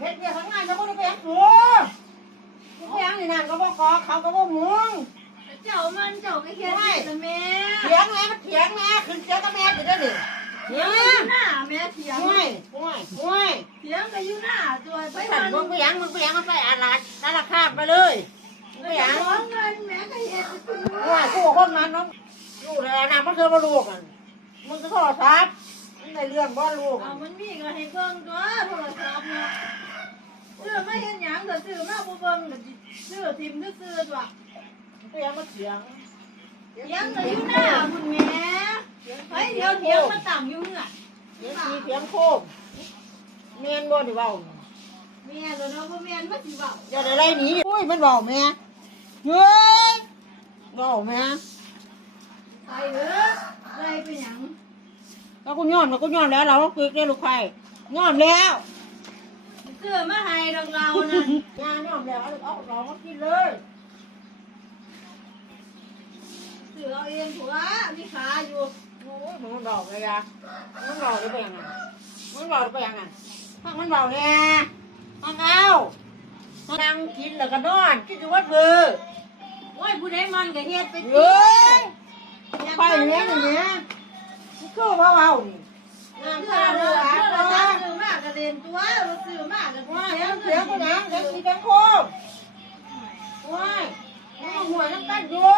เพชรเนี่ยทั้งงานเขาก็ได้ไปหาสูกูไปหาในนั่นก็บอกขอเขาก็บอกมึงเจ้ามันเจ้าก็เฮ็ดได้แต่แม่เถียงแม่มันเถียงแม่ขึ้นเสียกับแม่จะได้ดิเถีเถียยงงแม่อยู่หน้าแม่เถียงห่วยห่วยห่วยเถียงก็อยู่หน้าตัวไปไปมัสั่นนมึงไปหยังมึงไปหยังมันไปอาลาดนาราคาบไปเลยมึงไปหยังขอเงินแม่ก็เฮ็ดตัวห่วยกูคนนั้นน้องลูกแล้วนะมันเคยมาลูกกันมึงก็โทรศัพท์มึงได้เรื่องบ่ลูกเอามันมีก็ให้เบิ่งตัวโทรศัพท์เนาะซื้อมาเฮ็ดหยังก็ ซื้อมาบ่เบิ่งก็สิซื้อทิมซื่อๆตัวมึงไปหยังมาเถียงเถียงก็อยู่หน้าคุณแม่เฮ้ยเดี๋ยวเถียงมาตั้งอยู่เฮือนเถียงทีเถียงโคมแม่นบ่ที่เว้าแม่ตัวเนาะบ่แม่นมาสิเว้าอย่าได้ไล่หนีอุ้ยมันเว้าแม่เฮ้ยเว้าแม่ไปเด้ออะไรเป็นหยังแล้วกูย้อนแล้วกูย้อนแล้วเราก็ฝึกได้ลูกไข่ย้อนแล้ว ซื้อมาให้ดอกเรานั่นงานย้อนแล้วเอาเอาเราก็กินเลยซื้อเอาเองผัวมีขาอยู่โอ้ยมันเบาเลยอะมันเบาได้ไปยังไงมันเบาได้ไปยังไงถ้ามันเบาแน่มันเอานั่งกินแล้วก็นอนคิดดูว่าเบื่อโอ้ยผู้ใดมันก็เฮ็ดไปเฮ้ยไปเนี้ยอย่างเนี้ยมันคือว่าเบานี่งา นซื้อข้าวเด้เลอยอะซื้อว่าซื้อมากก็เรียนตัวบ่ซื้อมากก็ว่าเสียเสียงกูนังเสียงสีแดงโคมว้ายมันหัวน้ำกันอยู่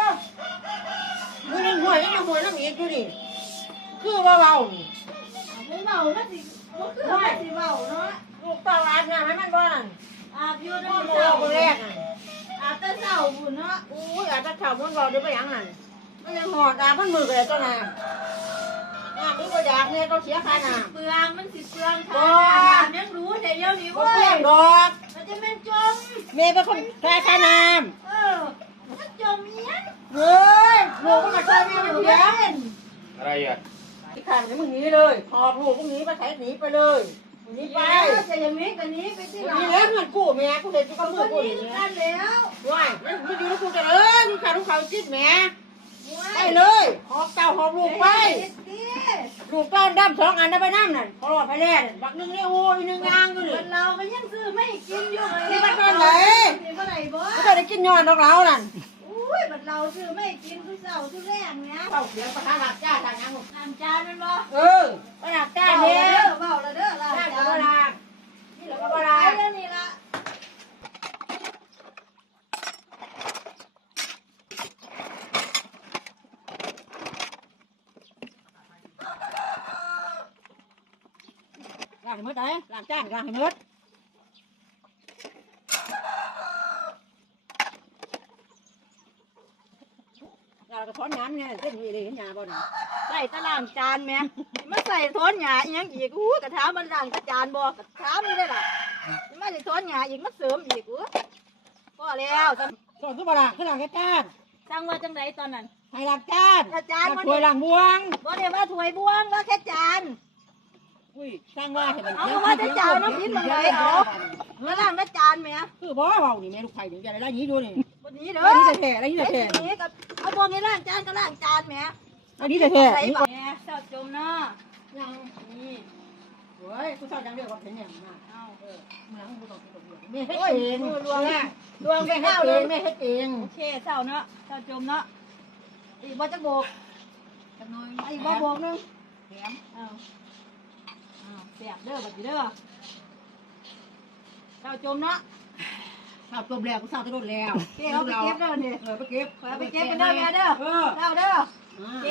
มึงยังหัวยังหัวน้ำอีกอยู่ดิคือว่าเบานี่ไม่เว้ามันสิบ่คือไมันสิเว้าเนาะลูกต้องอาบน้ำให้มันบ้านอาบอยู่พ่อน้ำเช้าคนแรกอาบต่เช้าพุ่นเนาะอู้ยอาจจะเข่ามันบอกเดี๋ยวไปยังนั่นมันยังหอดอาบมันมือกันตัวน้ำ น้ำนี่ก็อยากเนี่ยต้องเสียค่าน้ำเปลืองมันสิเปลืองค่าบ่น้ำยังรู้แต่เดี๋ยวนี้บ่เว้เพียยงดอกมันจะแม่นจมเมย์เป็นคนแค่ค่าน้เออมันจมอีหยังำเฮ้ยลูก็มาช่วยแม่มันเสียอะไรอะที่ขาดมึงหนีเลยหอบลูกมึงหนีไปใช้หนีไปเลยมึงหนีไปแล้วจะยังมีกันนี้ไปที่หลัหนีงแล้วเงินกู้แม่กูเห็นกูก็มืคอกูนี้นี่กันแล้วว้ายมันอยู่แล้วกูจะเอ้ยมึงขาดลูกเขาจิตแม่ ไปเลยหอบเจ้าหอบลูกไปลูกก้อนดำสองอันได้ไปน้ำนั่นพอรอดไปแล้วนั่นบักหนึงเนี่ยโอ้ยหนึ่งยางอยู่นี่มันเราก็ยังซื้อไม่กินอยู่เลยนี่มันตอนไหนนี่เมื่อไหร่บ่ไม่ได้กินยอดดอกเรานั่นอุ้ยมันเราซื้อไม่กินทุกเช้าทุกแรงเนี้ยเข้าเสียงประธานหลักจ้าทางยังน้ำจานมันบ่เออประหลักจ้าเบาเนี่แล้ยวเบาแล้วเด้อลาจ้า จา กับเวน ลานี่เราก็เว ไป ลา แล้วนี่ละ ล้างให้หมดเลยล้างจานล้างให้หมดเราก็ถอนน้ำเนี่ยเส้นวีเลยเห็นยาบ่น่ะใส่ตะล่างจานแม่มาใส่ท้อนหยาอีหยังอีกอู้กระถามันล่างกระจานบ่กระถาไม่ได้ล่ะมาใส่ท้อนหยาอีกมาเสริมอีกอู้ก็แล้วส่วนทุกบลางคือล้างแค่จานสั่งว่าจังไดตอนนั้นให้ล้างจานอาจารย์ล้างวันถ้วยนี้ล้างบวงบ่ได้ว่าถ้วยบวงว่าแค่จาน อุ้ยสร้างว่าให้มันเอาว่าจะจ่ายน้ำพิษมาไหนเอามาล่างกระจานแม่คือบ่เบานี่แม่ลูกไผ่นี่อย่าได้ไล่หนีดูนี่วันนี้เด้อไล่นี่แต่แท้ไล่นี่แต่ไอ้แท้นี้กับเอาบวงนี้ล่างจานก็ล่างจานแม่ไล่นี่แต่แท้ใส่นี่บ่แม่เจ้าจมเนาะยังนี่โอ้ยกูชอบจังเดียวกับเห็นอย่างมากเอาเออมึงหลังกูต้องกินตัวเดียวแม่เฮ็ดโอ้ยเองมือรวมแม่รวมแม่เฮ็ดเองแม่เฮ็ดเองโอเคเจ้าเนาะเจ้าจมเนาะอีกบ่จักโบกจังน้อยอีกบ่โบกนึงแถมเอา เอาเสียบเด้อบัดนี้เด้อเจ้าจมเนาะข้าวต้มแล้วกูสร้างตะโดนแล้วโอเคเอาไปเก็บเด้อนี่เออไปเก็บเอาไปเก็บกันเด้อแม่เด้อเออเจ้าเด้ออ่าโอเค